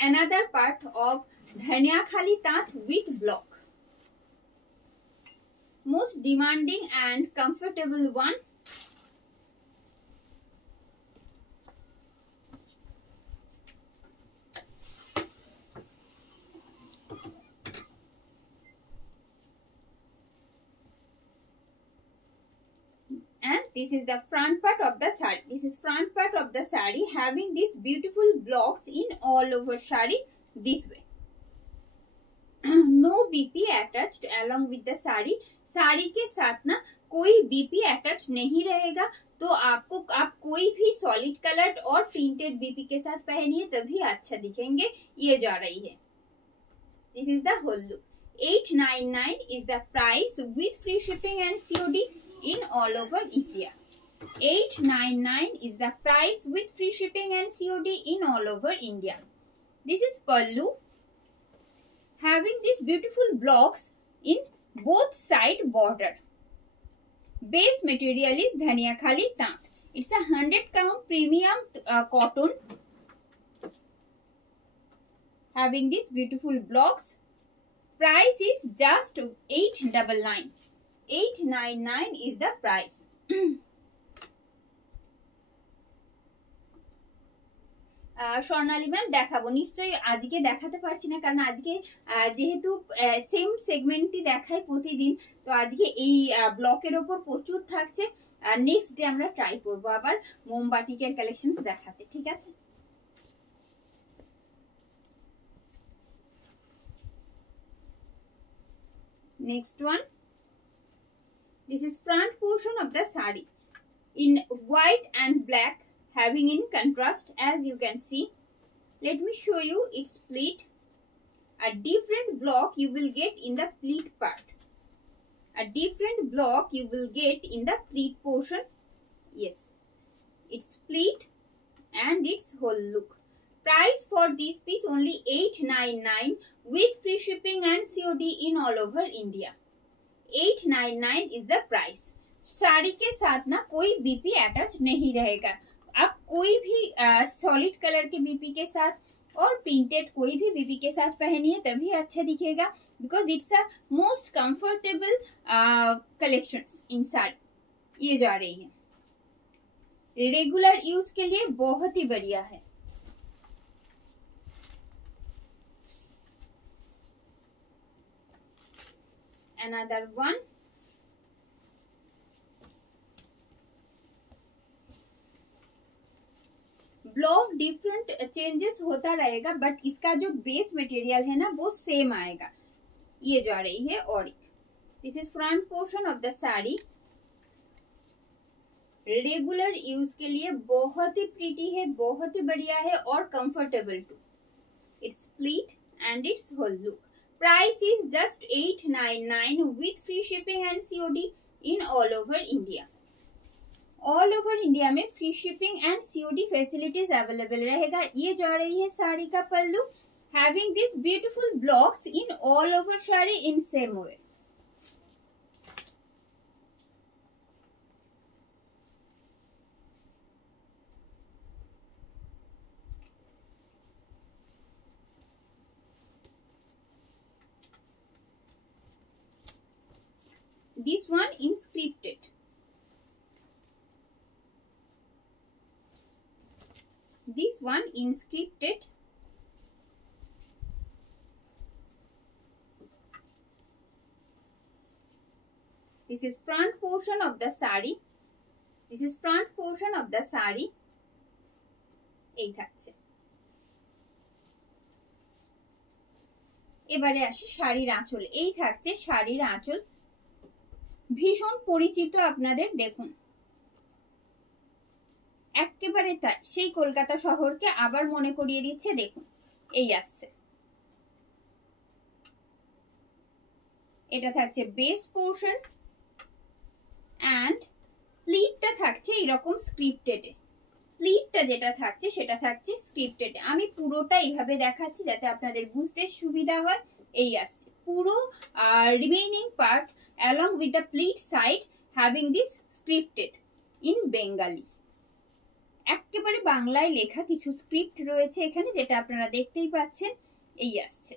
another part of Dhaniyakhali Tat with block. Most demanding and comfortable one. And this is the front part of the sari. This is front part of the sari having these beautiful blocks in all over sari this way. No BP attached along with the sari. Sari के साथ ना कोई BP attach नहीं रहेगा, तो आपको आप कोई भी सॉलिड कलर्ड और प्रिंटेड बीपी के साथ पहनिए तभी अच्छा दिखेंगे. ये जा रही है. This is the whole look. 899 is the price with free shipping and COD in all over India. 899 is the price with free shipping and COD in all over India. This is pallu having these beautiful blocks in both side border. Base material is Dhaniyakhali Tat. It's a 100 count premium cotton having these beautiful blocks. Price is just 899. 899 is the price. Swarnali ma'am দেখাবো নিশ্চয়ই, আজকে দেখাতে পারছি না কারণ আজকে যেহেতু same সেগমেন্টই দেখাই প্রতিদিন, তো আজকে এই ব্লকের ওপর প্রচুর থাকছে. নেক্সট ডে আমরা ট্রাই করবো আবার মোমবাটিকের কালেকশনস দেখাতে. ঠিক আছে. Next one. This is front portion of the sari in white and black having in contrast as you can see. Let me show you its pleat. A different block you will get in the pleat part. A different block you will get in the pleat portion. Yes. Its pleat and its whole look. Price for this piece only 899 with free shipping and COD in all over India. 899 is the price. Sari के साथ ना कोई BP attach नहीं रहेगा. आप कोई भी solid colour के बीपी के साथ और प्रिंटेड कोई भी बीपी के साथ पहनिए तभी अच्छा दिखेगा, because it's a most comfortable collections in sari. ये जा रही है. रेगुलर यूज के लिए बहुत ही बढ़िया है. Another one. Block different changes होता रहेगा बट इसका जो बेस मटेरियल है ना वो सेम आएगा. ये जा रही है और this is front portion of the sari. Regular use के लिए बहुत ही प्रीटी है, बहुत ही बढ़िया है और comfortable too. It's pleat and it's whole look. Price is just 899 with free shipping and COD in all over India. All over India में free shipping and COD facilities available रहेगा. ये जा रही है साड़ी का पल्लू having these beautiful blocks in all over sari in same way. This one in scripted. This one in scripted. This is front portion of the sari. This is front portion of the sari. এই থাকছে. এবারে আসি শাড়ির আঁচল. এই থাকছে শাড়ির আঁচল. ভীষণ পরিচিত আপনাদের. দেখুন একেবারে তাই সেই কলকাতা শহরকে আবার মনে করিয়ে দিচ্ছে. দেখুন এই আসছে. এটা থাকছে বেস পোর্শন এন্ড প্লিটটা থাকছে এরকম স্ক্রিপ্টেডে. প্লিটটা যেটা থাকছে সেটা থাকছে স্ক্রিপ্টেডে. আমি পুরোটা এইভাবে দেখাচ্ছি যাতে আপনাদের বুঝতে সুবিধা হয়. এই আসছে পুরো remaining part along with the pleat side having this scripted in Bengali একেবারে বাংলায় লেখা কিছু স্ক্রিপ্ট রয়েছে এখানে, যেটা আপনারা দেখতেই পাচ্ছেন। এই আসছে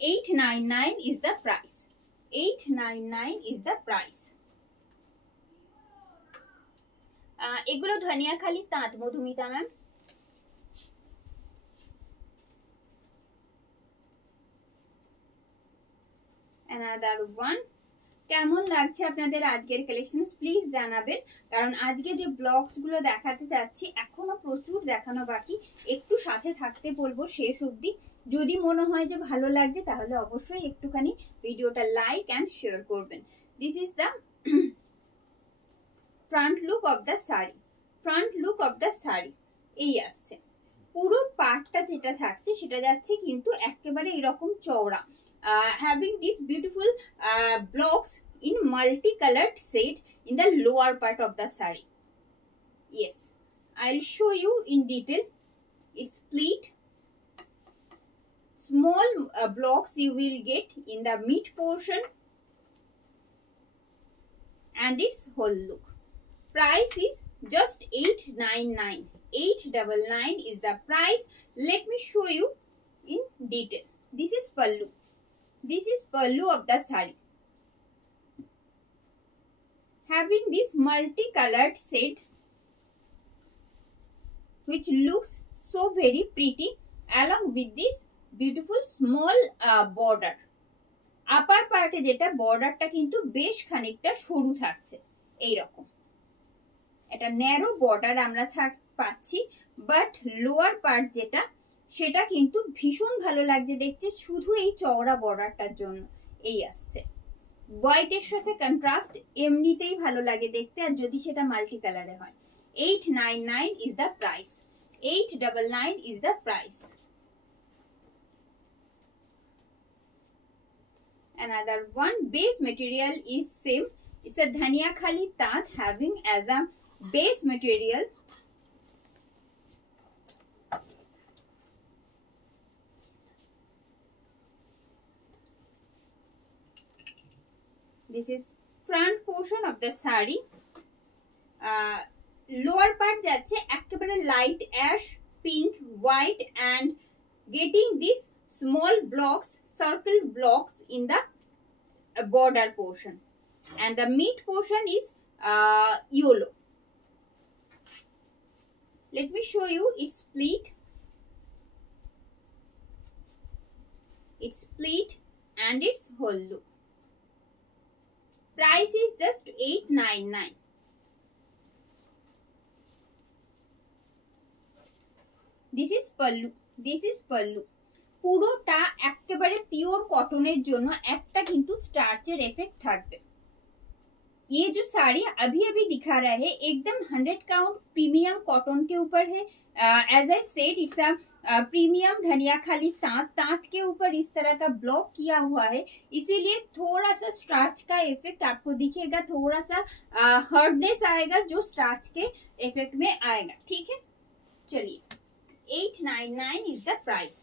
899 is the price. 899 is the price. এগুলো ধনিয়াখালি তাঁত মধুমিতা ম্যাম। another one. কেমন লাগছে আপনাদের আজকের কালেকশনস প্লিজ জানাবেন, কারণ আজকে যে ব্লগস গুলো দেখাতে যাচ্ছি এখনো প্রচুর দেখানো বাকি, একটু সাথে থাকতে বলবো শেষ অবধি। যদি মনে হয় যে ভালো লাগছে তাহলে অবশ্যই একটুখানি ভিডিওটা লাইক অ্যান্ড শেয়ার করবেন। This is the front look of the sari. Front look of the sari এই আসছে। পুরো পার্টটা যেটা থাকছে সেটা যাচ্ছে কিন্তু একেবারে এরকম চওড়া, having these beautiful blocks in multicolored shade in the lower part of the saree. Yes, I'll show you in detail. It's split. Small blocks you will get in the mid portion and its whole look. Price is just 899. 899 is the price. Let me show you in detail. This is pallu. This is pallu of the saree, having this multicolored set which looks so very pretty along with this beautiful small border. Upper part e jeta border ta kintu besh khanikta shoru thakche ei rokom, eta narrow border amra পাচ্ছি, but lower part যেটা সেটা কিন্তু ভীষণ ভালো লাগছে দেখতে শুধু এই চওড়া বর্ডারটার জন্য। এই আসছে হোয়াইটের সাথে কন্ট্রাস্ট এমনিতেই ভালো লাগে দেখতে, আর যদি সেটা মাল্টি কালারে হয়। 899 is the price. 899 is the price. Another one, base material is same. It's a dhania khali tat having as a base material this is front portion of the saree. Lower part যাচ্ছে একেবারে light ash pink white and getting this small blocks, circle blocks in the border portion, and the mid portion is yellow. Let me show you its split. It's split and its whole look. Price is just 899. This is pallu. This is pallu. পুরোটা একেবারে pure কটনের জন্য একটা কিন্তু স্টার্চের effect থাকবে। ये जो साड़ी अभी अभी दिखा रहा है एकदम 100 काउंट प्रीमियम कॉटन के ऊपर है। As I said it's a premium Dhaniakhali तांत के ऊपर इस तरह का ब्लॉक किया हुआ है, इसीलिए थोड़ा सा स्टार्च का इफेक्ट आपको दिखेगा, थोड़ा सा हार्डनेस आएगा जो स्टार्च के इफेक्ट में आएगा। ठीक है, चलिए 899 is the price.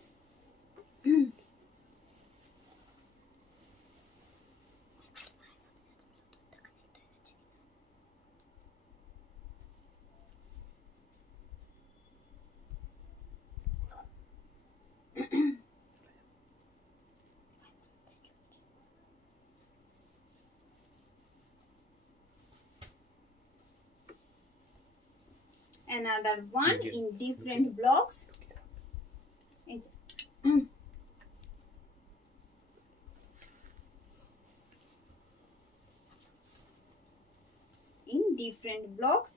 Another one in different blocks. In different blocks.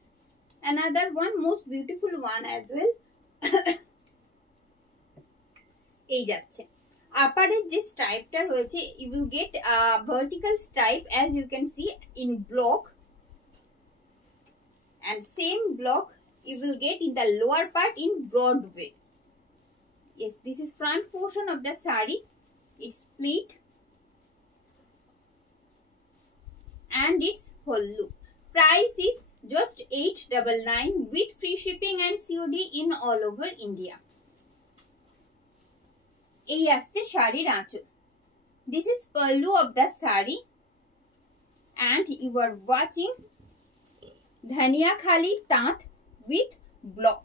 Another one, most beautiful one as well. এই যাচ্ছে আপারের যে স্ট্রাইপটা রয়েছে, you will get a vertical stripe as you can see in block, and same block you will get in the lower part in broad way. Yes, this is front portion of the saree. It's split and its whole look. Price is just 899 with free shipping and COD in all over India. এই আসছে শাড়ির আঁচল। This is pallu of the saree and you are watching धनिया खाली तांत with block।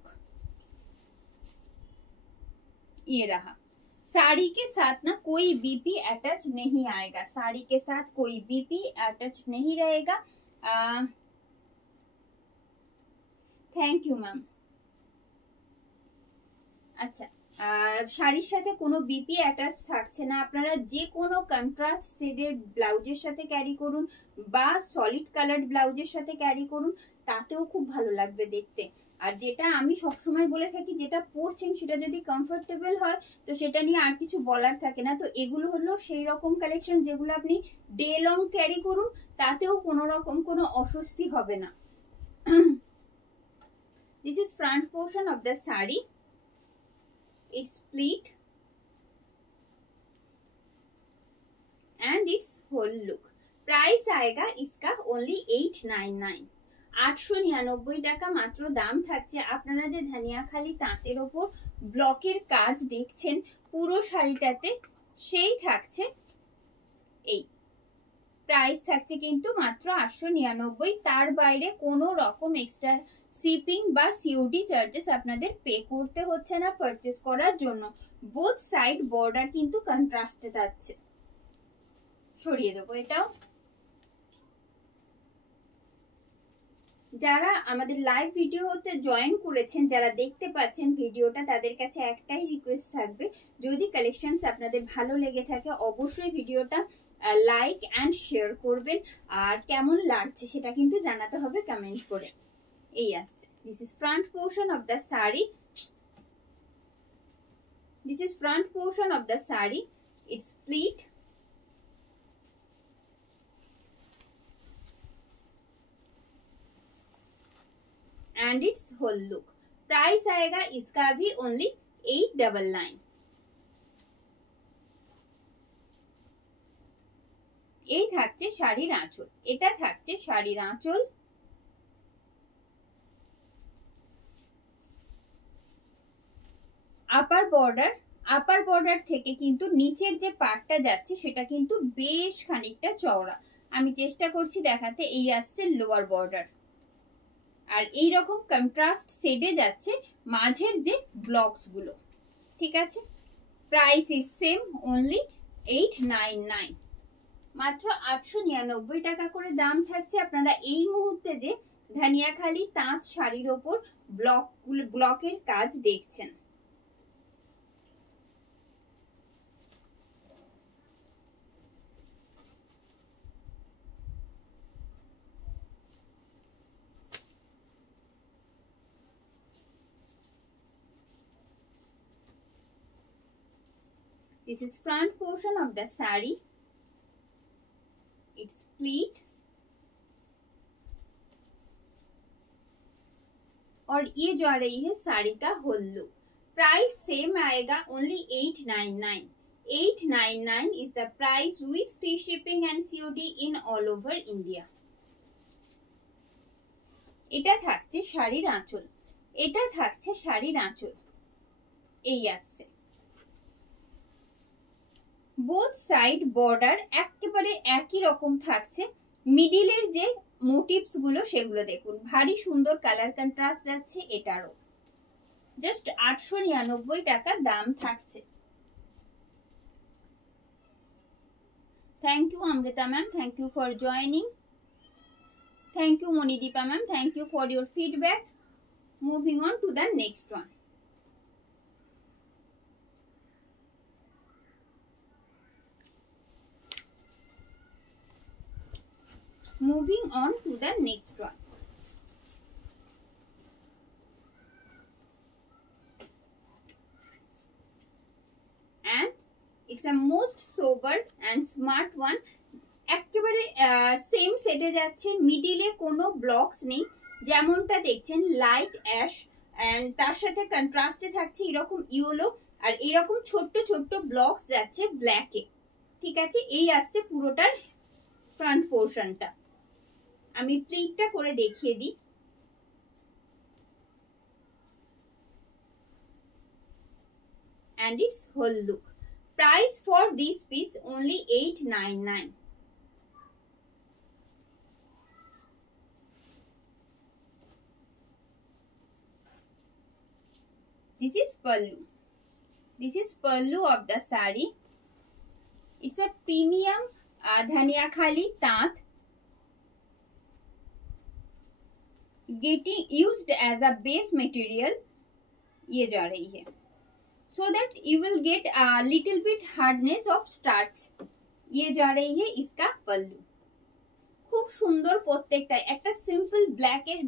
ये रहा। साड़ी के साथ ना कोई बीपी अटैच नहीं आएगा, साड़ी के साथ कोई बीपी अटैच नहीं रहेगा। Thank you ma'am. अच्छा, শাড়ির সাথে কোনো বিপি অ্যাটাচ থাকছে না। আপনারা যে কোনো কন্ট্রাস্ট শেডের ব্লাউজের সাথে ক্যারি করুন বা সলিড কালার্ড ব্লাউজের সাথে ক্যারি করুন, তাতেও খুব ভালো লাগবে দেখতে। আর যেটা আমি সবসময় বলে থাকি, যেটা পরছেন সেটা যদি কমফোর্টেবল হয় তো সেটা নিয়ে আর কিছু বলার থাকে না। তো এগুলো হলো সেই রকম কালেকশন যেগুলো আপনি ডে লং ক্যারি করুন, তাতেও কোনো রকম কোনো অস্বস্তি হবে না। This is front portion of the sari. It's pleat and its whole look। Price आएगा इसका only 899। 899 টাকা মাত্র দাম থাকছে। আপনারা যে ধানিয়াখালি তাঁতের ওপর ব্লকের কাজ দেখছেন পুরো শাড়িটাতে, সেই থাকছে এই প্রাইস থাকছে কিন্তু মাত্র 899। তার বাইরে কোনো রকম এক্সট্রা শিপিং বা সিওডি চার্জেস আপনাদের পে করতে হচ্ছে না পারচেজ করার জন্য। বোথ সাইড বর্ডার কিন্তু কন্ট্রাস্টে যাচ্ছে। সরিয়ে দেবো এটাও। যারা আমাদের লাইভ ভিডিওতে জয়েন করেছেন, যারা দেখতে পাচ্ছেন ভিডিওটা, তাদের কাছে একটাই রিকোয়েস্ট থাকবে, যদি কালেকশনস আপনাদের ভালো লেগে থাকে অবশ্যই ভিডিওটা লাইক অ্যান্ড শেয়ার করবেন। আর কেমন লাগছে সেটা কিন্তু জানাতে হবে কমেন্ট করে। এই আসছে, this is front portion of the sari. This is front portion of the sari. It's pleat and its whole look। Price आएगा इसका भी only 899। এই থাকছে শাড়ির আঁচল, এটা থাকছে শাড়ির আঁচল। আপার বর্ডার থেকে কিন্তু নিচের যে পার্টটা যাচ্ছে সেটা কিন্তু বেশ খানিকটা চওড়া। আমি চেষ্টা করছি দেখাতে। এই আসছে লোয়ার বর্ডার, আর এই রকম কন্ট্রাস্ট শেডে যাচ্ছে মাঝের যে ব্লকস গুলো। ঠিক আছে, প্রাইস ইজ সেম অনলি 899। মাত্র 899 টাকা করে দাম থাকছে। আপনারা এই মুহূর্তে যে ধানিয়াখালি তাঁত শাড়ির ওপর ব্লকের কাজ দেখছেন। This is front portion of the saree। It's pleat और ये जो आ रही है साड़ी का होल लुक। प्राइस सेम आएगा only 899। 899 is the price with free shipping and COD in all over India। এটা থাকছে শাড়ির আঁচল, এটা থাকছে শাড়ির আঁচল। এই আসছে বোথ সাইড বর্ডার একেবারে একই রকম থাকছে। মিডিলের যে মোটিভস গুলো সেগুলো দেখুন, ভারী সুন্দর কালার কন্ট্রাস্ট যাচ্ছে এটারও। জাস্ট 899 টাকা দাম থাকছে। Thank you Amrita ma'am, thank you for joining. Thank you Monidipa ma'am, thank you for your feedback. Moving on to the next one. Moving on to the next one। And it's a most sober and smart one। একেবারে same সেটে যাচ্ছে, মিডিলে কোনো blocks নেই, যেমনটা দেখছেন light ash and তার সাথে কন্ট্রাস্টে থাকছে এরকম ইয়েলো, আর এরকম ছোট্ট ছোট্ট ব্লকস যাচ্ছে ব্ল্যাকে। ঠিক আছে, এই আসছে পুরোটার ফ্রন্ট পোর্শনটা। আমি প্লিটটা করে দেখিয়ে দিই। And its whole look। Price for this piece only 899। This is pallu. This is pallu of the sari. It's a premium dhania khali tant getting used as a base material. ये जा रही है, so that you will get a little bit hardness of starch. ये जा रही है इसका पल्लू। খুব সুন্দর প্রত্যেকটা। একটা সিম্পল ব্ল্যাক এর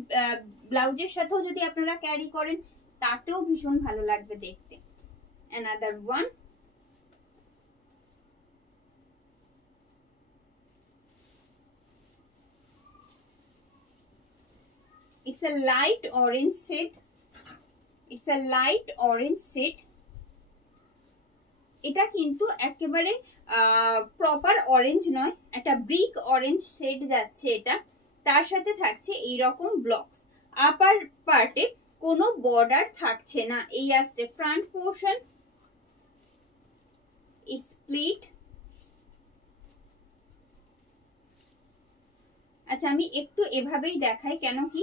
ব্লাউজের সাথেও যদি আপনারা ক্যারি করেন তাতেও ভীষণ ভালো লাগবে দেখতে। Another one. It's a light orange shade. It's a light orange shade. এটা কিন্তু একেবারে প্রপার অরেঞ্জ নয়, একটা ব্রিক অরেঞ্জ শেড যাচ্ছে এটা। তার সাথে থাকছে এই রকম ব্লকস। আপার পার্টে কোনো বর্ডার থাকছে না। এই আসছে ফ্রন্ট পোর্শন। It's split. আচ্ছা আমি একটু এভাবেই দেখাই, কেন কি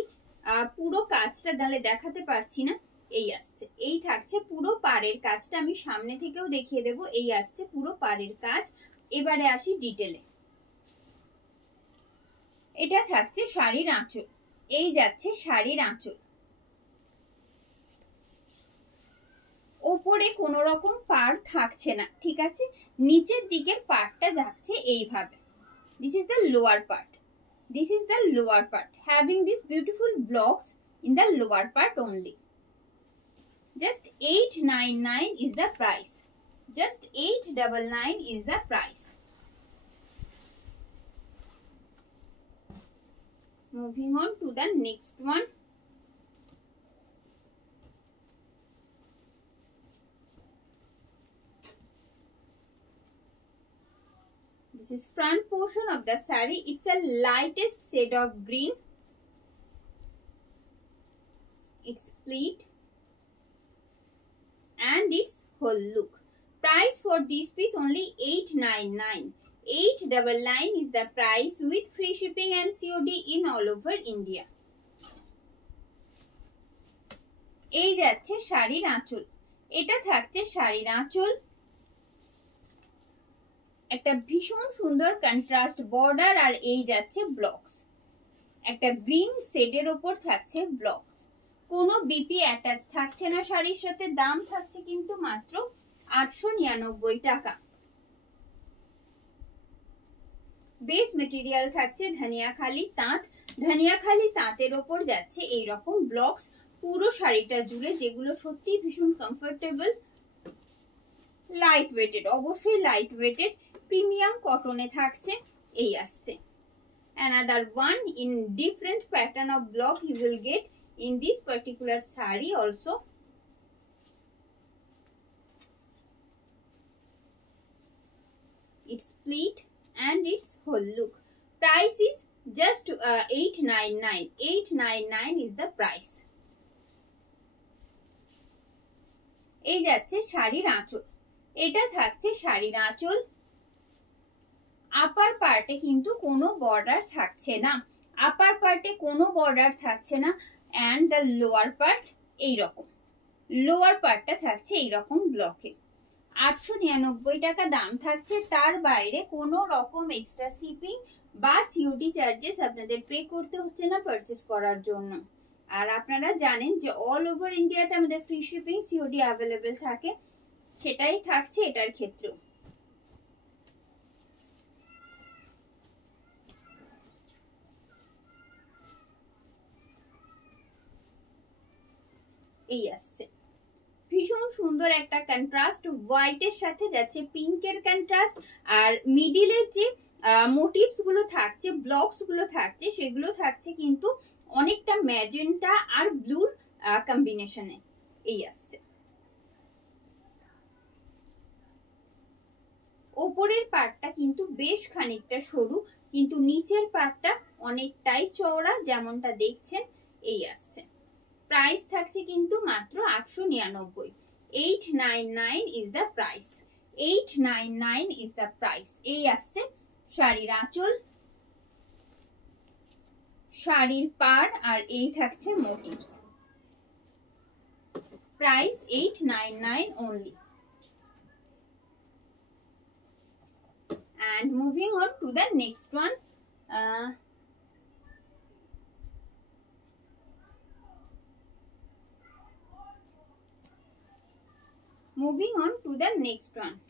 পুরো কাজটা তাহলে দেখাতে পারছি না। এই আসছে, এই থাকছে পুরো পাড়ের কাজটা। আমি সামনে থেকেও দেখিয়ে দেব। এই আসছে পুরো পাড়ের কাজ। এবারে আসি ডিটেলে। এটা থাকছে শাড়ির আঁচল। এই যাচ্ছে শাড়ির আঁচল। ওপরে কোনো রকম পাড় থাকছে না, ঠিক আছে। নিচের দিকের পাড়টা যাচ্ছে এইভাবে। This is the lower part. This is the lower part, having these beautiful blocks in the lower part only. Just 899 is the price. Just 899 is the price. Moving on to the next one. This is front portion of the saree. It's the lightest shade of green. It's split and its whole look. Price for this piece only 899. 899 is the price with free shipping and COD in all over India. এই যাচ্ছে শাড়ির আঁচল। এটা থাকছে শাড়ির আঁচল। একটা ভীষণ সুন্দর কন্ট্রাস্ট বর্ডার আর এই যাচ্ছে ব্লকস। একটা গ্রিন শেডের ওপর থাকছে ব্লকস। কোনো বিপি অ্যাটাচ থাকছে না শাড়ির সাথে। দাম থাকছে কিন্তু মাত্র 899 টাকা। বেস মেটেরিয়াল থাকছে ধনিয়াখালি তাঁত। ধনিয়াখালি তাঁতের ওপর যাচ্ছে এই রকম ব্লকস পুরো শাড়িটা জুড়ে, যেগুলো সত্যি ভীষণ কমফোর্টেবল। লাইট ওয়েটেড, অবশ্যই লাইট ওয়েটেড। প্রিমিয়াম কটনে থাকছে। এই আসছে another one in different pattern of block you will get in this particular saree also. It's split and its whole look. Price is just 899. 899 is the price. এই যাচ্ছে শাড়ির আঁচল। এটা থাকছে শাড়ির আঁচল। আপার পার্টে কিন্তু কোনো বর্ডার থাকছে না। আপার পার্টে কোনো বর্ডার থাকছে না। অ্যান্ড দ্য লোয়ার পার্ট এইরকম। লোয়ার পার্টটা থাকছে এইরকম ব্লকে। 899 টাকা দাম থাকছে। তার বাইরে কোনো রকম এক্সট্রা শিপিং বা সিওডি চার্জেস আপনাদের পে করতে হচ্ছে না পারচেস করার জন্য। আর আপনারা জানেন যে অল ওভার ইন্ডিয়াতে আমাদের ফ্রি শিপিং সিওডি অ্যাভেলেবেল থাকে, সেটাই থাকছে এটার ক্ষেত্রেও। এই আসছে ভীষণ সুন্দর একটা কন্ট্রাস্ট। হোয়াইটের সাথে যাচ্ছে পিঙ্কের কন্ট্রাস্ট। আর মিডিলের যে মোটিভস গুলো থাকছে, ব্লকস গুলো থাকছে, সেগুলো থাকছে কিন্তু অনেকটা ম্যাজেন্টা আর ব্লুর কম্বিনেশনে। এই আসছে ওপরের পার্টটা কিন্তু বেশ খানিকটা সরু, কিন্তু নিচের পার্টটা অনেকটাই চওড়া, যেমনটা দেখছেন। এই আসছে প্রাইস থাকছে কিন্তু মাত্র 899। 899 is the price. 899 is the price. এই আসছে শাড়ির আঁচল, শাড়ির পাড় আর এই থাকছে motives. Price 899 only. And moving on to the next one. Moving on to the next one.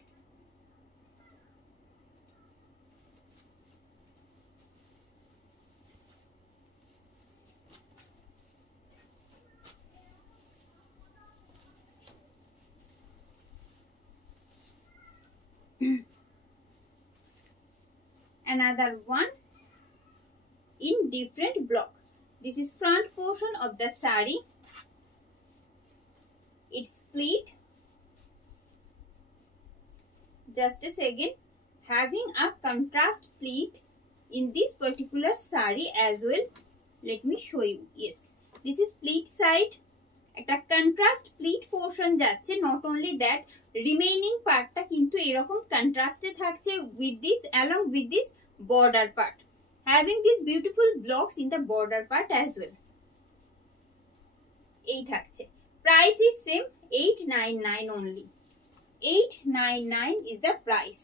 Another one in different block. This is front portion of the sari. It's split. Just a second. Having a contrast pleat in this particular sari as well. Let me show you. Yes, this is pleat side. একটা contrast pleat portion যাচ্ছে, not only that remaining পার্টটা কিন্তু এরকম কন্ট্রাস্টে থাকছে with this along with this border part, having this beautiful blocks in the border part as well. এই থাকছে। Price is same 899 only. 899 is the price.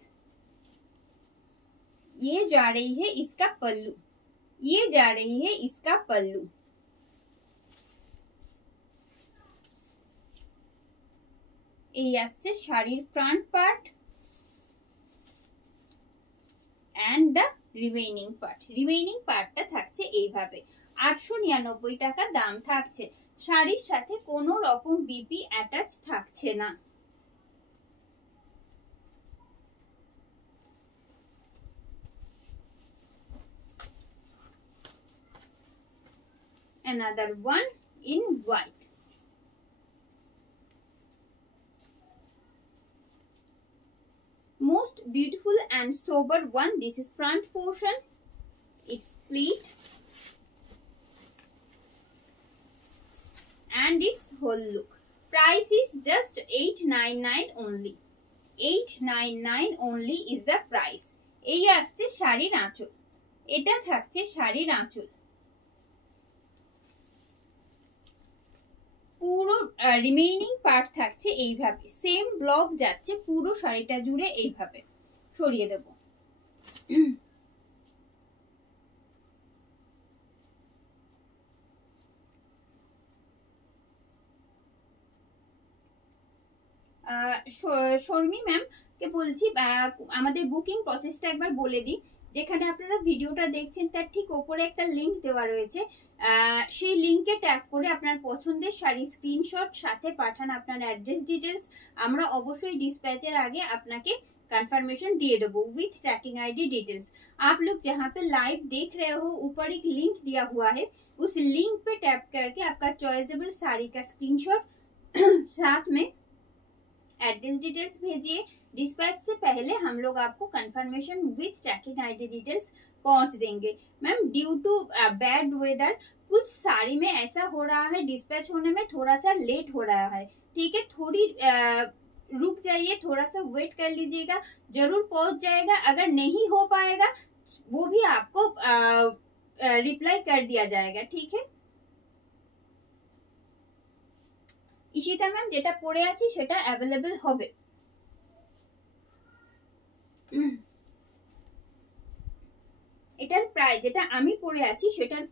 ये जा रही है इसका पल्लू, ये जा रही है इसका पल्लू। এই আসছে শাড়ির front part and the remaining part. Remaining পার্টটা থাকছে এইভাবে। 899 টাকা দাম থাকছে। শাড়ির সাথে কোনো রকম বিপি অ্যাটাচ থাকছে না। Another one in white. Most beautiful and sober one. This is front portion. It's split and its whole look. Price is just 899 only. 899 only is the price. এই আসছে শাড়ির আঁচল। এটা থাকছে শাড়ির আঁচল। পুরো রিমেইনিং পার্ট থাকছে এইভাবে, সেম ব্লক যাচ্ছে পুরো শাড়িটা জুড়ে এইভাবে। সরিয়ে দেব। শর্মি ম্যাম কে বলছি আমাদের বুকিং প্রসেসটা একবার বলে দিই। যেখানে আপনারা ভিডিওটা দেখছেন তার ঠিক ওপরে একটা লিংক দেওয়া রয়েছে, সেই লিংকে ট্যাপ করে আপনার পছন্দের শাড়ি স্ক্রিনশট সাথে পাঠান আপনার অ্যাড্রেস ডিটেলস। আমরা অবশ্যই ডিসপ্যাচের আগে আপনাকে कंफर्मेशन दिए देबो विथ ट्रैकिंग आईडी डिटेल्स। आप लोग जहाँ पे लाइव देख रहे हो ऊपर एक लिंक दिया हुआ है, उस लिंक पे टैप करके आपका चॉइसेबल साड़ी का स्क्रीनशॉट साथ में एड्रेस डिटेल्स भेजिए। डिस्पैच से पहले हम लोग आपको confirmation with tracking ID details पहुंच देंगे। Ma'am due to bad weather कुछ साड़ी में ऐसा हो रहा है, डिस्पैच होने में थोड़ा सा लेट हो रहा है, ठीक है। थोड़ी रुक जाइए, थोड़ा सा वेट कर लीजिएगा, जरूर पहुंच जाएगा। अगर नहीं हो पाएगा वो भी आपको रिप्लाई कर दिया जाएगा, ठीक है। ইশিতা ম্যাম যেটা পড়ে আছে সেটা অ্যাভেলেবল হবে। এটার প্রাইস যেটা আমি পড়ে আছি সেটার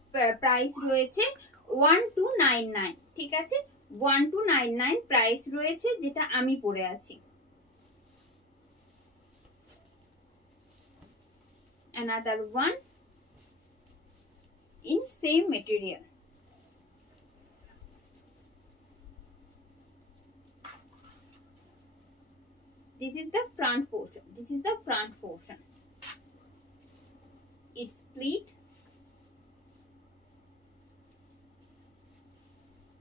প্রাইস রয়েছে 1299, ঠিক আছে। 1299 প্রাইস রয়েছে যেটা আমি পড়ে আছি। Another one in same material. This is the front portion. This is the front portion. It's split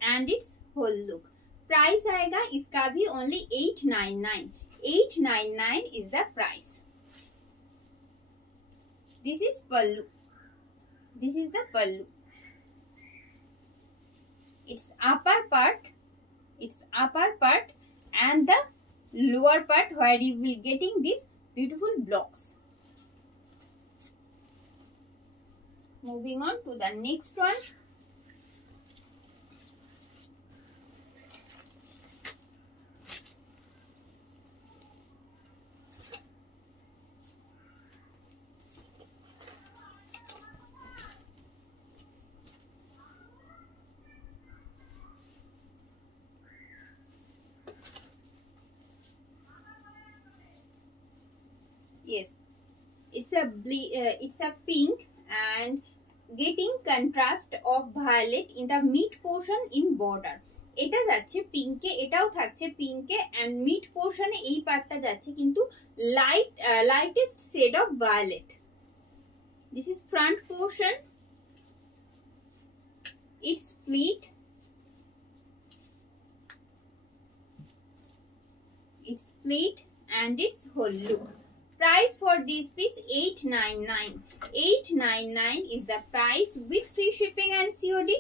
and its whole look. Price आएगा इसका भी only 899. 899 is the price. This is pallu. This is the pallu. It's upper part. It's upper part and the lower part where you will getting these beautiful blocks. Moving on to the next one. Yes, it's a pink and getting contrast of violet in the mid portion in border. এটা যাচ্ছে পিঙ্কে, এটাও থাকছে পিঙ্কে and mid portion এ এই পার্টটা যাচ্ছে কিন্তু lightest shade of violet. This is front portion. It's pleat. It's pleat and its whole look. Price for this piece 899. 899 is the price with free shipping and COD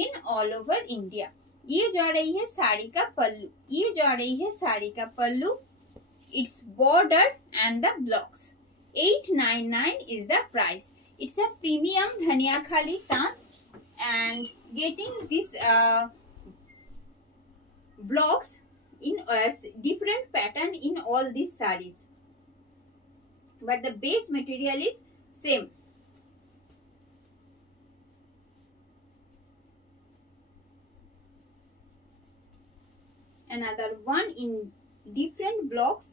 in all over India. ये जा रही है साड़ी का पल्लू, ये जा रही है साड़ी का पल्लू. Its border and the blocks. 899 is the price. It's a premium dhania khali taan and getting this blocks in different pattern in all these sarees. But the base material is same. Another one in different blocks.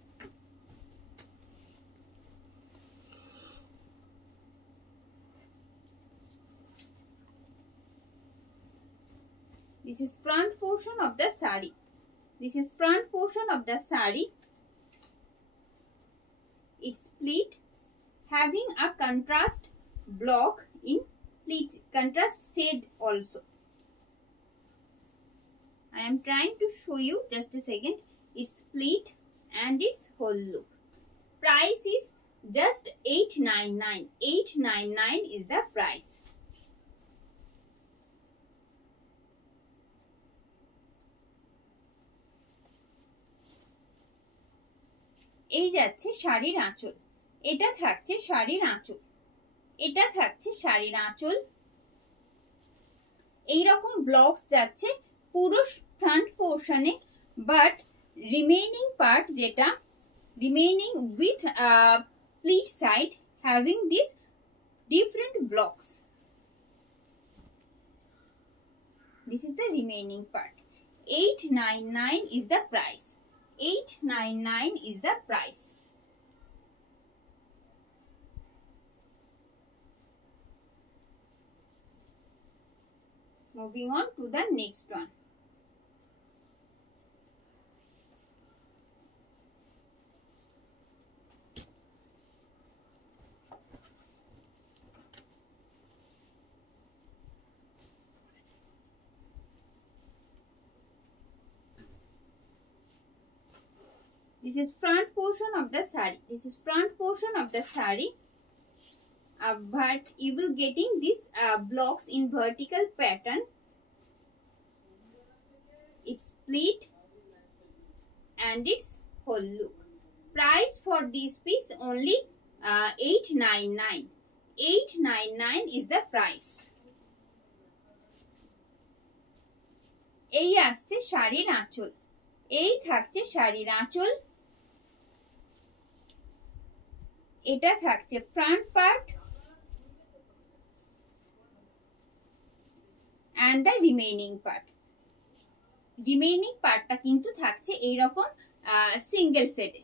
This is front portion of the saree. This is front portion of the saree. It's pleat having a contrast block in pleat, contrast shade also. I am trying to show you, just a second. It's pleat and its whole look. Price is just 899. 899 is the price. এই যাচ্ছে শাড়ির আঁচল, এটা থাকছে শাড়ির আঁচল, এটা থাকছে শাড়ির আঁচল। এইরকম ব্লকস যাচ্ছে পুরো ফ্রন্ট পোর্শনে, বাট রিমেইনিং পার্ট যেটা remaining with pleat side having this different blocks. This is the remaining part. 899 is the price. 899 is the price. Moving on to the next one. This is front portion of the saree. This is front portion of the saree. But you will getting these blocks in vertical pattern. It's pleat and its whole look. Price for this piece only 899. 899 is the price. এই আসছে শাড়ির আঁচল, এই থাকছে শাড়ির আঁচল, এটা থাকছে front part and the remaining part. Remaining পার্টটা কিন্তু থাকছে এইরকম সিঙ্গেল সেটে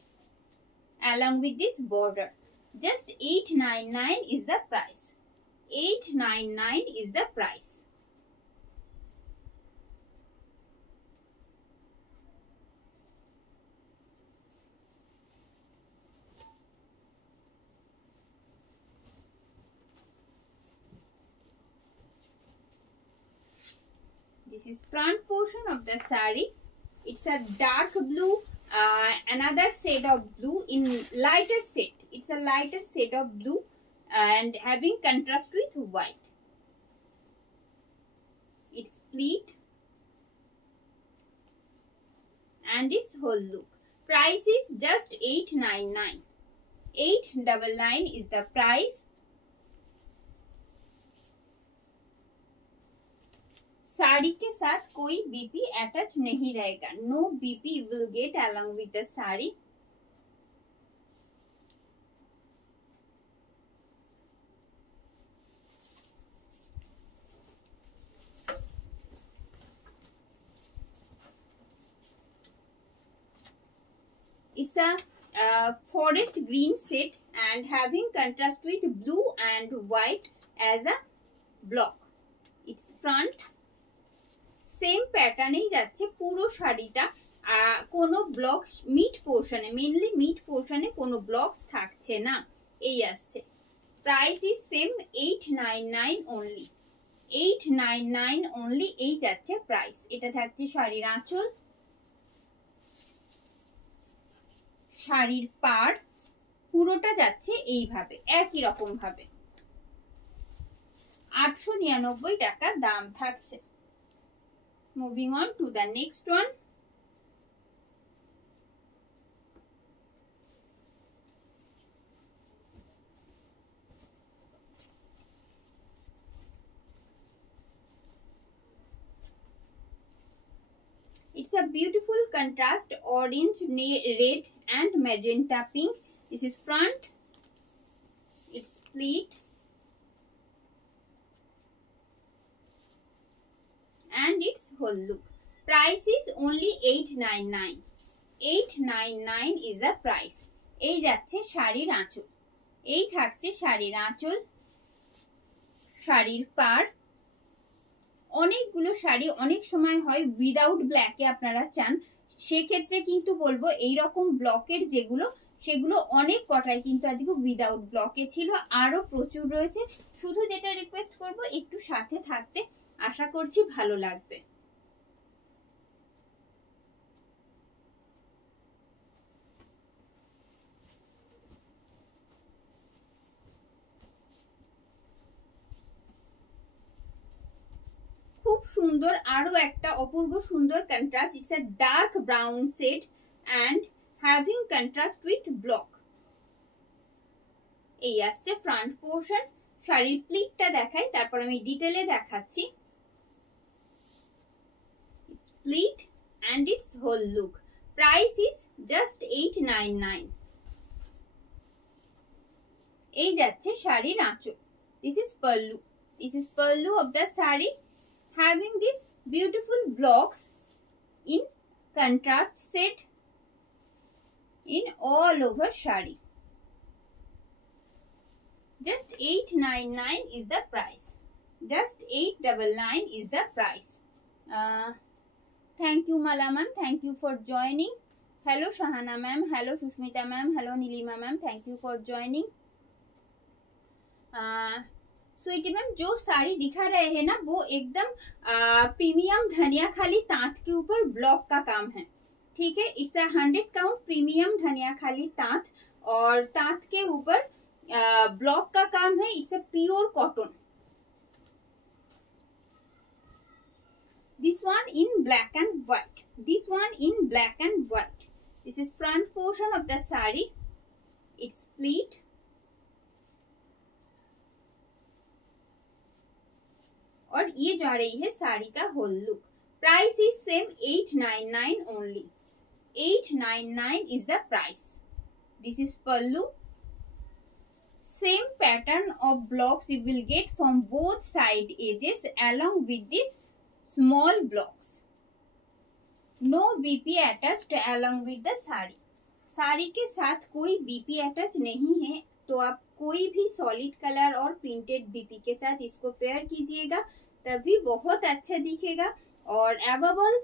along with this border. Just 899 is the price. 899 is the price. This is front portion of the saree. It's a dark blue, another shade of blue in lighter shade. It's a lighter shade of blue and having contrast with white. It's pleat and its whole look. Price is just 899. 899 is the price. Sari के साथ कोई BP attach नहीं रहेगा. No BP you will get along with the sari. It's a forest green set and having contrast with blue and white as a block. Its front same pattern এই যাচ্ছে পুরো শাড়িটা, কোনো ব্লক মিড পোর্শনে, মেইনলি মিড পোর্শনে কোনো blocks থাকছে না, এই আসছে। Price is same 899 only, 899 only, এই যাচ্ছে প্রাইস। এটা থাকছে শাড়ির আঁচল, শাড়ির পাড় পুরোটা যাচ্ছে এইভাবে একই রকম ভাবে। 899 টাকা দাম থাকছে। Moving on to the next one. It's a beautiful contrast orange, red and magenta pink. This is front. It's pleat and its whole look. Price is only 899. 899 is the price. এই যাচ্ছে শাড়ির আঁচল, এই থাকছে শাড়ির আঁচল, শাড়ির পাড়। অনেকগুলো শাড়ি অনেক সময় হয় উইদাউট ব্ল্যাকে আপনারা চান, সেক্ষেত্রে কিন্তু বলবো এইরকম ব্লকের যেগুলো, সেগুলো অনেক কটাই কিন্তু আজকে উইদাউট ব্লকে ছিল, আরো প্রচুর রয়েছে। শুধু যেটা রিকোয়েস্ট করব একটু সাথে থাকতে, আশা করছি ভালো লাগবে। খুব সুন্দর আরো একটা অপূর্ব সুন্দর contrast. It's a dark brown shade and having contrast with block. এই আসছে ফ্রন্ট পোর্শন। শাড়ির প্লিটটা দেখাই, তারপর আমি ডিটেলে দেখাচ্ছি। It's pleat and it's whole look. Price is just 899। এই যাচ্ছে শাড়ির আঁচল। This is pallu. This is pallu of the saree, having these beautiful blocks in contrast set in all over saree. Just 899 is the price. Just 899 is the price. Thank you Mala ma'am, thank you for joining. Hello Shahana ma'am, hello Sushmita ma'am, hello Nilima ma'am, thank you for joining. Sweety ma'am, जो साड़ी दिखा रहे हैं ना वो एकदम premium Dhaniakhali तांत के ऊपर block का काम है, ठीक है। It's a 100 count premium Dhaniakhali तांत, और तांत के ऊपर ब्लॉक का काम है। It's a pure cotton. This one in black and white, this one in black and white. This is front portion of the sari. It's pleat और ये जा रही है साड़ी का whole look. Price is same 899 only. 899 is the price. This is pallu. Same pattern of blocks you will get from both side edges along with this small blocks. No BP attached along with the sari. Sari के साथ कोई BP attach नहीं है, तो आप कोई भी solid colour और प्रिंटेड बीपी के साथ इसको पेयर कीजिएगा, तभी बहुत अच्छा दिखेगा। और available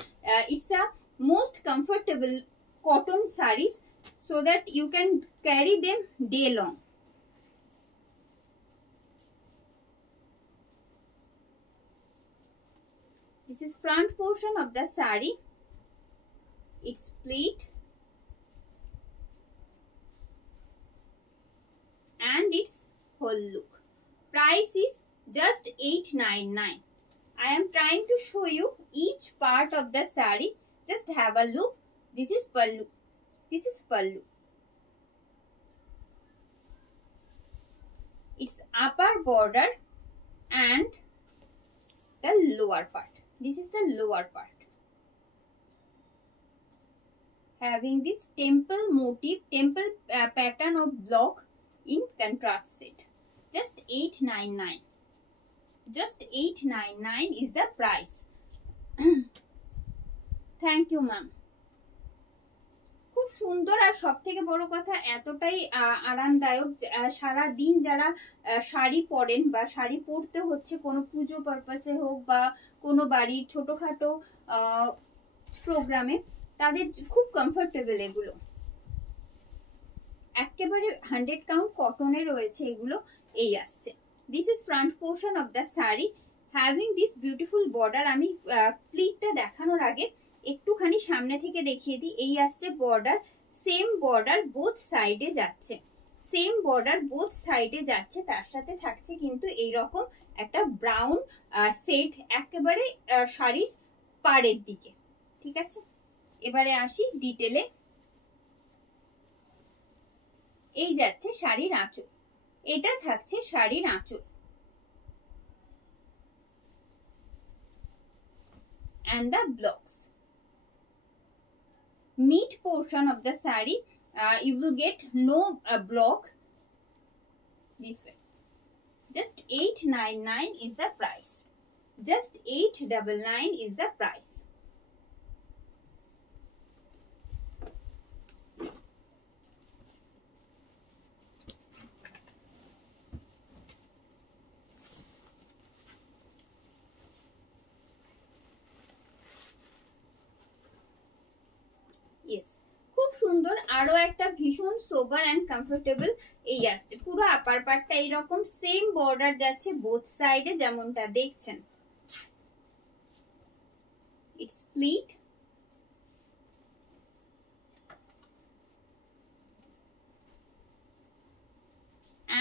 it's a most comfortable cotton saris, so that you can carry them day long. This is front portion of the sari. It's pleat and its whole look. Price is just 899. I am trying to show you each part of the saree. Just have a look. This is pallu. This is pallu. Its upper border and the lower part. This is the lower part, having this temple motif, temple pattern of block in contrast set. Just 899. Just 899 is the price. Thank you ma'am. খুব সুন্দর আর সবথেকে বড় কথা এতটাই আরামদায়ক। সারা দিন যারা শাড়ি পরেন বা শাড়ি পরতে হচ্ছে কোনো পুজো পারপাসে হোক বা কোনো বাড়ির ছোটখাটো প্রোগ্রামে, তাদের খুব কমফোর্টেবল এগুলো। একেবারে 100 কাউন্ট কটনে রয়েছে এগুলো। এই আসছে, this is front portion of the sari having this beautiful border. আমি প্লিটটা দেখানোর আগে একটুখানি সামনে থেকে দেখিয়ে দিই। এই আসছে বর্ডার, সেম বর্ডার বোথ সাইডে যাচ্ছে, সেম বর্ডার বোথ সাইডে যাচ্ছে। তার সাথে থাকছে কিন্তু এইরকম একটা ব্রাউন সেট একেবারে শাড়ির পাড়ের দিকে। ঠিক আছে, এবারে আসি ডিটেলে। এই যাচ্ছে শাড়ির আঁচল, এটা থাকছে শাড়ির আঁচল and the blocks. Mid portion of the saree, you will get no block this way. Just 899 is the price. Just 899 is the price. Yes, খুব সুন্দর। আরো একটা ভীষণ সোবার এন্ড কমফোর্টেবল এই আসছে। পুরো আপার পার্টটা এইরকম সেম বর্ডার যাচ্ছে বোথ সাইডে যেমনটা দেখছেন। It's pleat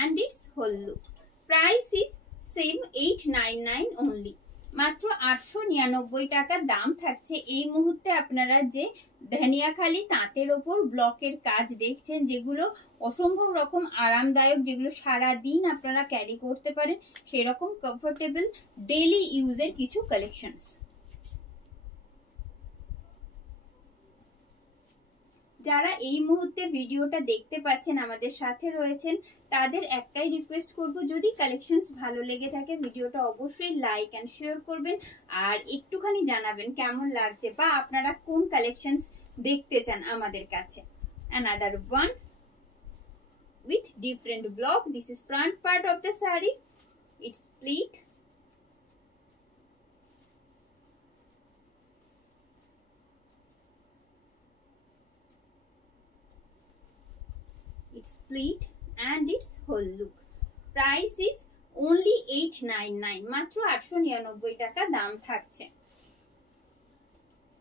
and its whole look. Price is same 899 only. মাত্র 899 টাকা দাম থাকছে। এই মুহূর্তে আপনারা যে ধনিয়াখালি তাঁতের ওপর ব্লকের কাজ দেখছেন, যেগুলো অসম্ভব রকম আরামদায়ক, যেগুলো সারা দিন আপনারা ক্যারি করতে পারেন, সেরকম কমফোর্টেবল ডেইলি ইউজের কিছু কালেকশনস। যারা এই মুহূর্তে ভিডিওটা দেখতে পাচ্ছেন, আমাদের সাথে রয়েছেন, তাদের একটাই রিকোয়েস্ট করব, যদি কালেকশনস ভালো লেগে থাকে ভিডিওটা অবশ্যই লাইক এন্ড শেয়ার করবেন আর একটুখানি জানাবেন কেমন লাগছে বা আপনারা কোন কালেকশনস দেখতে চান আমাদের কাছে। Another one with different block. This is front part of the saree. It's pleat. Its pleat and its whole look. Price is only 899. মাত্র 899 টাকা দাম থাকছে।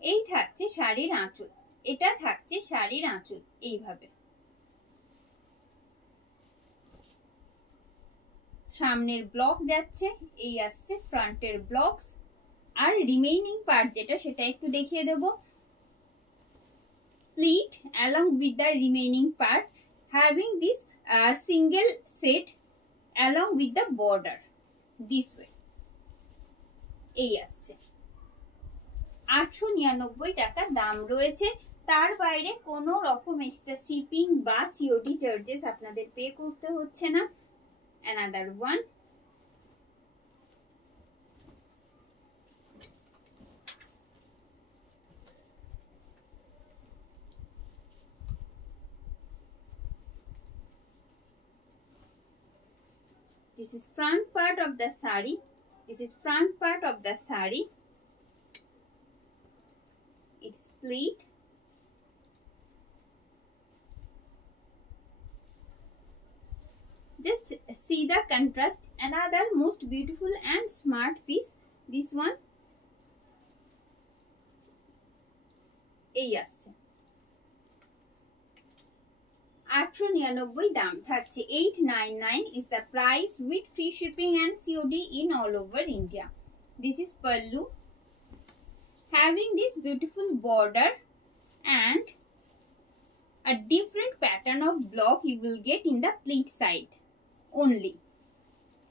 এই থাকছে শাড়ির আঁচল, এটা থাকছে শাড়ির আঁচল। এইভাবে সামনের ব্লক যাচ্ছে, এই আসছে ফ্রন্টের ব্লকস। আর রিমেইনিং পার্ট যেটা, সেটা একটু দেখিয়ে দেব। Pleat along with the remaining part having this single set along with the border this way. এই আসছে 899 টাকা দাম রয়েছে। তার বাইরে কোনো রকম এক্সট্রা শিপিং বা সিওডি চার্জেস আপনাদের পে করতে হচ্ছে না। Another one. This is front part of the saree. This is front part of the saree. It's pleat. Just see the contrast. Another most beautiful and smart piece. This one. এই আসছে 899 দাম থাকছে। 899 is the price with free shipping and COD in all over India. This is pallu having this beautiful border and a different pattern of block you will get in the pleat side only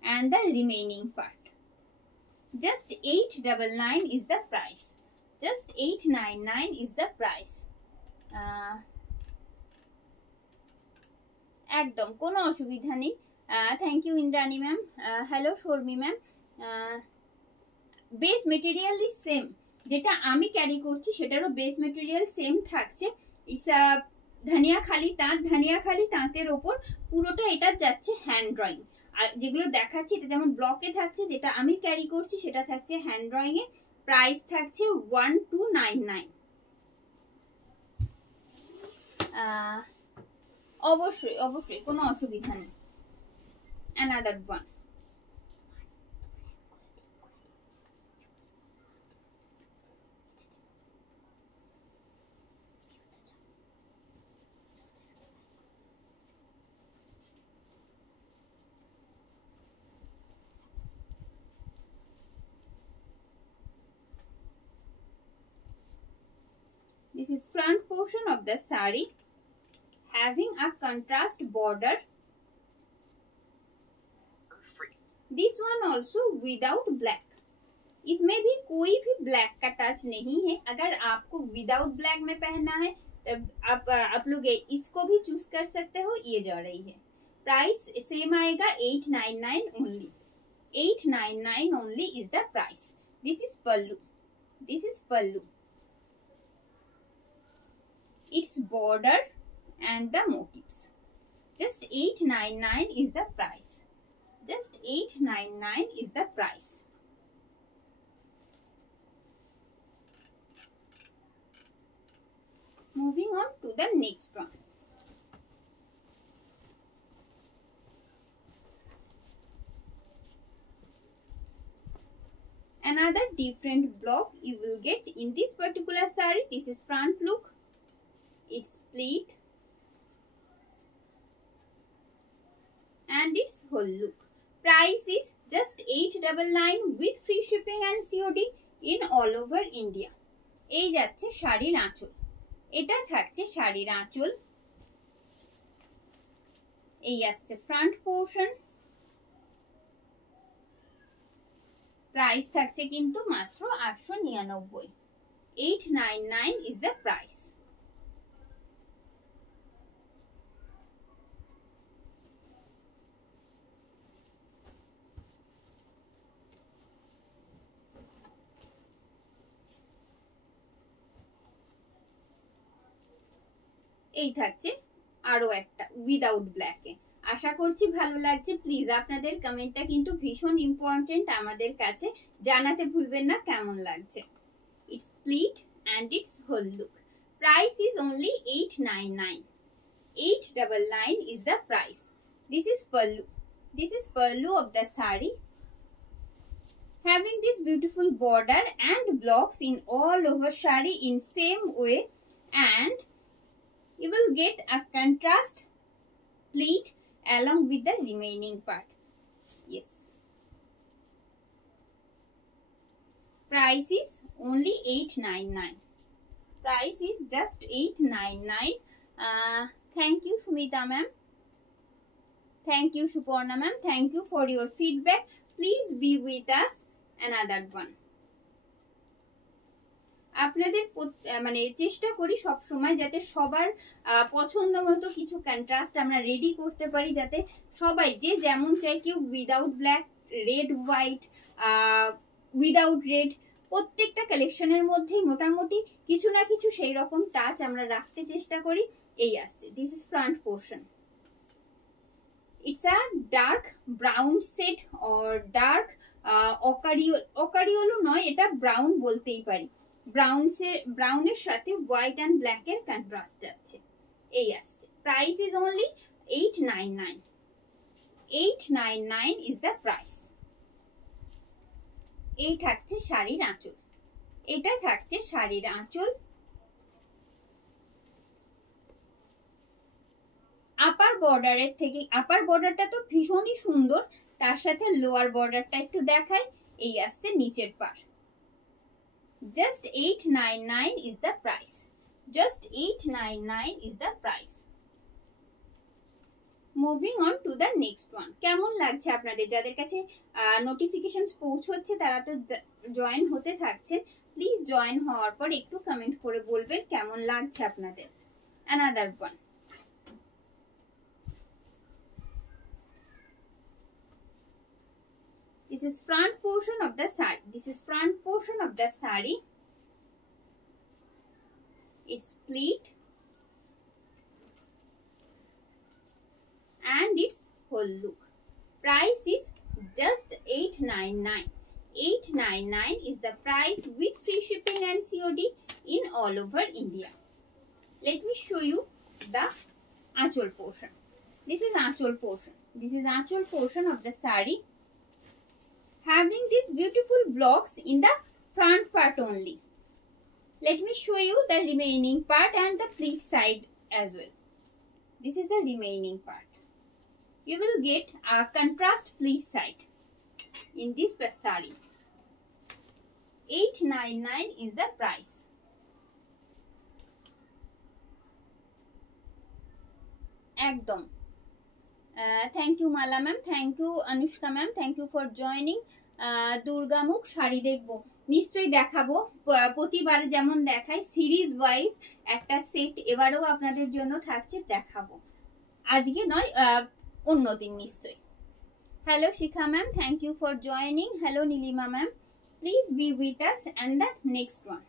and the remaining part. Just 899 is the price. Just 899 is the price. একদম কোনো অসুবিধা নেই। Thank you Indrani ma'am. Hello Sharmi ma'am. Base material same, যেটা আমি carry করছি সেটারও base material same থাকছে। It's Dhaniakhali তাঁত, ধনিয়াখালি তাঁতের ওপর পুরোটা এটা যাচ্ছে হ্যান্ড ড্রয়িং। আর যেগুলো দেখাচ্ছি এটা যেমন ব্লকে থাকছে, যেটা আমি ক্যারি করছি সেটা থাকছে হ্যান্ড ড্রয়িং এ। প্রাইস থাকছে 1299। অবশ্যই অবশ্যই কোনো অসুবিধা নেই। Another one. This is front portion of the saree having a contrast border. This one also without black. इसमें भी कोई भी ब्लैक का टच नहीं है। अगर आपको विदाउट ब्लैक में पहनना है तब आप लोग इसको भी चूज कर सकते हो। ये जा रही है। प्राइस सेम आएगा 899 only. 899 only is the price. This is pallu. This is pallu. Its border and the motifs. Just 899 is the price. Just 899 is the price. Moving on to the next one. Another different block you will get in this particular saree. This is front look. It's split and its whole look. Price is just 899 with free shipping and COD in all over India. এই যাচ্ছে শাড়ির আঁচল। এটা থাকছে শাড়ির আঁচল। এই আসছে ফ্রন্ট পোর্শন। প্রাইস থাকছে কিন্তু মাত্র 899। 899 is the price. এই থাকছে আরো একটা উইদাউট ব্ল্যাকে। আশা করছি ভালো লাগছে। প্লিজ আপনাদের কমেন্টটা কিন্তু ভীষণ ইম্পর্টেন্ট আমাদের কাছে, জানাতে ভুলবেন না কেমন লাগছে। It's split and it's whole look. Price is only 899। 899 is the price. This is pallu. This is pallu of the saree, having this beautiful border and blocks in all over saree in same way, and you will get a contrast pleat along with the remaining part. Yes. Price is only 899. Price is just 899. Thank you, Shumita ma'am. Thank you, Suparna ma'am. Thank you for your feedback. Please be with us. Another one. আপনাদের মানে চেষ্টা করি সব সময় যাতে সবার পছন্দ মতো কিছু কন্ট্রাস্ট আমরা রেডি করতে পারি, যাতে সবাই যে যেমন চাই, কেউ without black, red white, without red, প্রত্যেকটা কালেকশনের মধ্যেই মোটামুটি কিছু না কিছু সেই রকম টাচ আমরা রাখতে চেষ্টা করি। এই আসছে, this is front portion. It's a dark brown set or dark অকারিওলো নয়, এটা ব্রাউন বলতেই পারি। ব্রাউনের সাথে হোয়াইট অ্যান্ড ব্ল্যাক এর কন্ট্রাস্ট আছে। এই আসছে। Price is only 899। 899 is the price. এই থাকছে শাড়ির আঁচল। এটা থাকছে শাড়ির আঁচল। আপার বর্ডারের থেকে, আপার বর্ডারটা তো ভীষণই সুন্দর, তার সাথে লোয়ার বর্ডারটা একটু দেখাই। এই আসছে নিচের পার। Just 899 is the price. Just 899 is the price. Moving on to the next one. কেমন লাগছে আপনাদের? যাদের কাছে নোটিফিকেশনস পৌঁছচ্ছে তারা তো জয়েন হতে থাকছেন। প্লিজ জয়েন হওয়ার পর একটু কমেন্ট করে বলবেন কেমন লাগছে আপনাদের। Another one. This is front portion of the saree. This is front portion of the saree. It's split whole look. Price is just 899. 899 is the price with free shipping and COD in all over India. Let me show you the Aanchal portion. This is Aanchal portion. This is Aanchal portion of the sari, having these beautiful blocks in the front part only. Let me show you the remaining part and the pleat side as well. This is the remaining part. You will get a contrast pleat side in this sari. 899 is the price. Ekdom. Thank you Mala ma'am, thank you Anushka ma'am, thank you for joining. দুর্গামুখ sari দেখবো, নিশ্চয়ই দেখাবো। প্রতিবার যেমন দেখাই series wise একটা set এবারেও আপনাদের জন্য থাকছে, দেখাবো। আজকে নয়, অন্যদিন নিশ্চয়ই। Hello Shikha ma'am, thank you for joining. Hello Nilima ma'am, please be with us and the next one.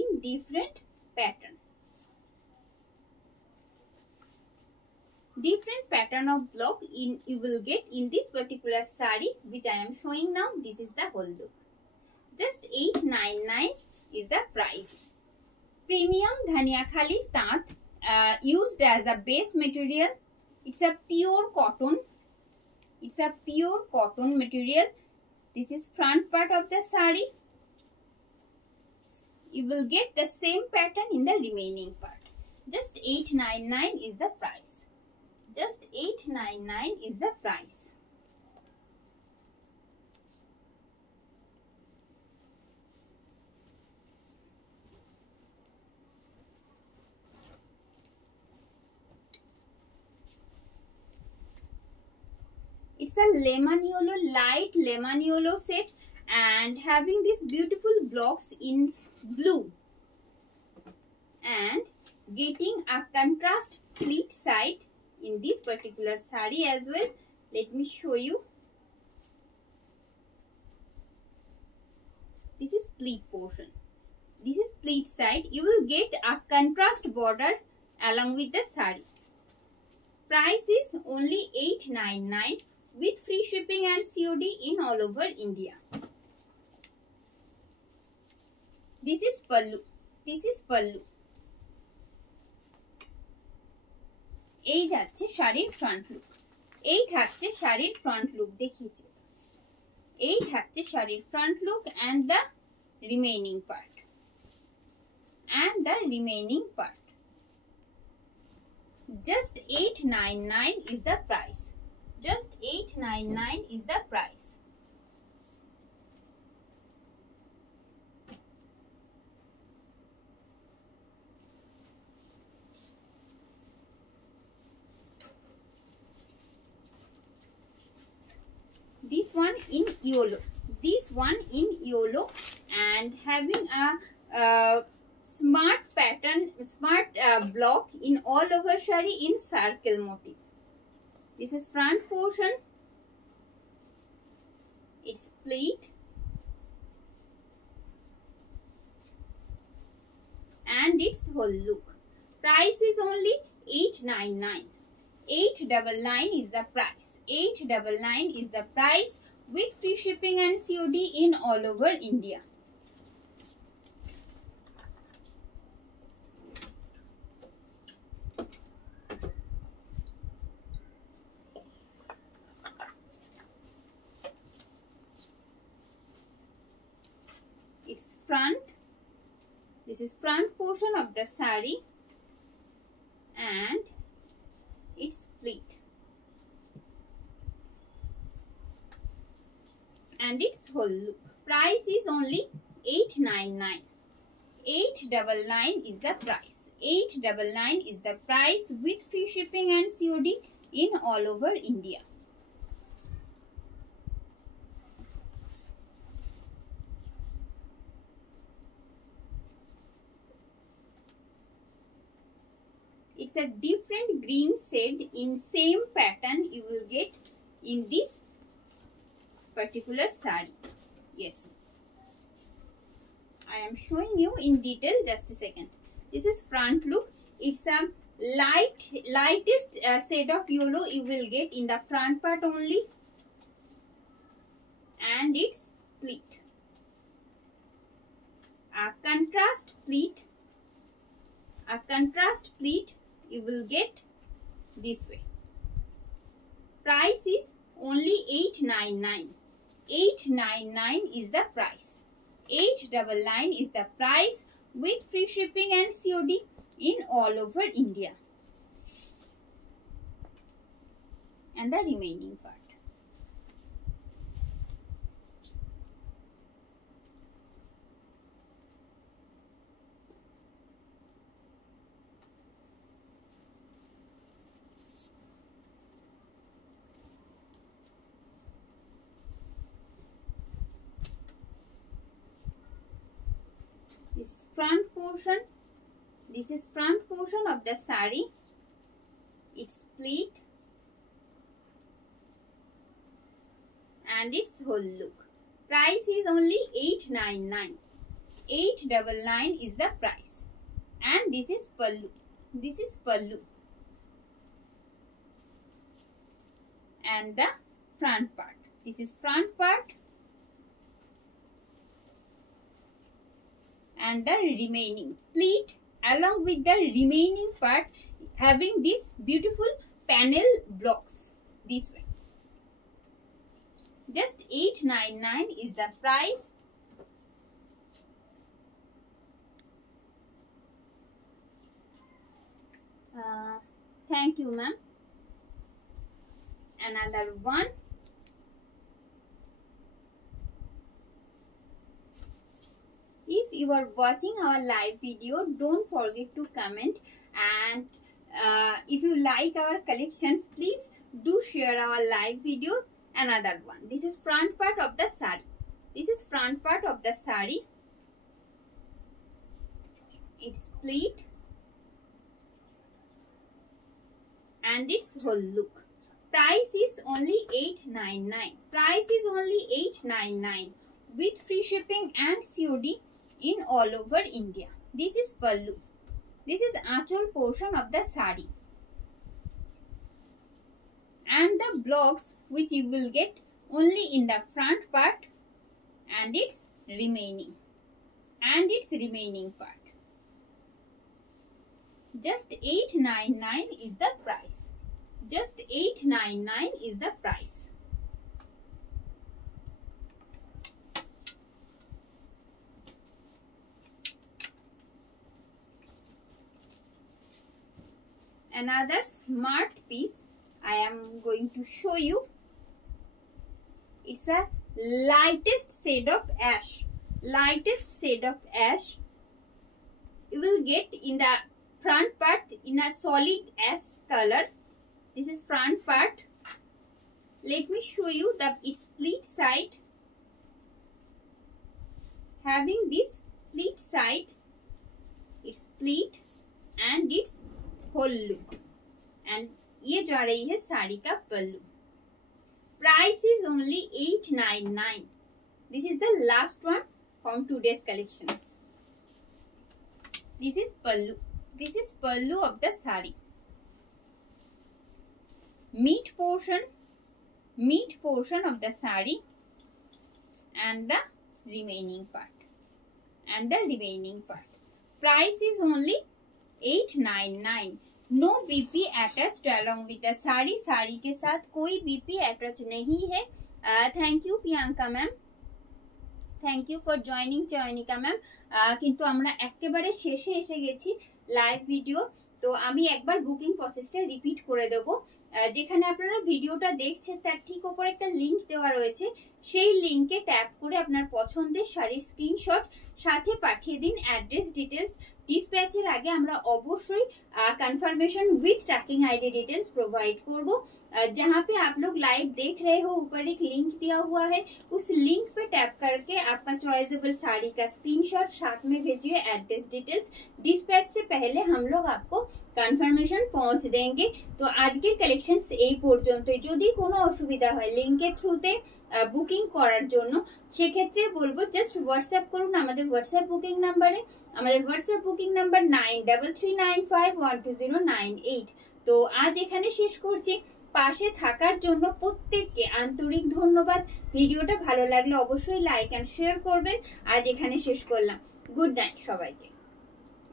In different pattern. Different pattern of block you will get in this particular sari which I am showing now. This is the whole look. Just 899 is the price. Premium Dhania Khali Tant used as a base material. It's a pure cotton. It's a pure cotton material. This is front part of the sari. You will get the same pattern in the remaining part. Just 899 is the price. Just 899 is the price. It's a lemon yellow, light lemon yellow set, and having these beautiful blocks in blue and getting a contrast pleat side in this particular sari as well. Let me show you. This is pleat portion. This is pleat side. You will get a contrast border along with the sari. Price is only 899 with free shipping and COD in all over India. This is pallu. This is pallu. এই যাচ্ছে শাড়ির front look. এই থাকছে শাড়ির front look, দেখিয়েছি। এই থাকছে শাড়ির front look and the remaining part. And the remaining part. Just 899 is the price. Just 899 is the price. This one in yellow. This one in yellow and having a smart pattern, smart block in all over shari in circle motif. This is front portion. It's pleat and its whole look. Price is only 899. 899 is the price. 899 is the price with free shipping and COD in all over India. It's front. This is front portion of the sari and its pleat and its whole look. Price is only 899. 899 is the price. 899 is the price with free shipping and COD in all over India. It's a different green shade in same pattern you will get in this particular sari. Yes, I am showing you in detail. Just a second. This is front look. It's a lightest shade of yellow you will get in the front part only, and it's pleat, a contrast pleat you will get this way. Price is only 899. 899 is the price. 899 is the price with free shipping and COD in all over India. And the remaining part. This front portion. This is front portion of the sari. It's pleat and its whole look. Price is only 899. 899 is the price. And this is pallu. This is pallu. And the front part. This is front part. And the remaining pleat along with the remaining part having this beautiful panel blocks this way. Just 899 is the price. Thank you, ma'am. Another one. If you are watching our live video, don't forget to comment, and if you like our collections, please do share our live video. Another one. This is front part of the sari. This is front part of the sari. It's pleat and its whole look. Price is only 899. Price is only 899 with free shipping and COD in all over India. This is pallu. This is achal portion of the sari. And the blocks which you will get only in the front part and its remaining. Part. Just 899 is the price. Just 899 is the price. Another smart piece I am going to show you. It's a lightest shade of ash. Lightest shade of ash you will get in the front part in a solid ash color. This is front part. Let me show you its pleat side. Having this pleat side, its pleat and its whole look, and ये जा रही है साड़ी का पल्लू. Price is only 899. This is the last one from today's collections. This is pallu. This is pallu of the sari. Meat portion of the sari and the remaining part. Price is only 899. No BP attached along with the sari. Sari के साथ कोई BP attached नहीं है. Thank you Priyanka ma'am. Thank you for joining Chayanika ma'am. কিন্তু আমরা একেবারে শেষে এসে গেছি লাইভ ভিডিও. তো আমি একবার বুকিং প্রসেসটা রিপিট করে দেব. যেখানে আপনারা ভিডিওটা দেখছেন তার ঠিক উপরে একটা লিংক দেওয়া রয়েছে. সেই লিংকে ট্যাপ করে আপনার পছন্দের শাড়ির স্ক্রিনশট সাথে পাঠিয়ে দিন অ্যাড্রেস ডিটেলস ডিসপ্যাচের আগে আমরা অবশ্যই confirmation with tracking ID details provide करबो। जहाँ पे आप लोग लाइव देख रहे हो ऊपर एक लिंक दिया हुआ है, उस लिंक पे टैप करके आपका चॉइसेबल साड़ी का स्क्रीनशॉट साथ में भेजिए एड्रेस डिटेल्स। डिस्पैच से पहले हम लोग आपको कन्फर्मेशन पहुंच देंगे। तो आज के कलेक्शन এই পর্যন্তই। যদি কোনো অসুবিধা হয় লিংকের থ্রুতে বুকিং করার জন্য, সেক্ষেত্রে বলবো জাস্ট হোয়াটসঅ্যাপ করুন আমাদের হোয়াটসঅ্যাপ বুকিং নাম্বারে। আমাদের হোয়াটসঅ্যাপ বুকিং নাম্বার 9339512098। তো আজ এখানে শেষ করছি। পাশে থাকার জন্য প্রত্যেককে আন্তরিক ধন্যবাদ। ভিডিওটা ভালো লাগলে অবশ্যই লাইক এন্ড শেয়ার করবেন। আজ এখানে শেষ করলাম। গুড নাইট সবাইকে।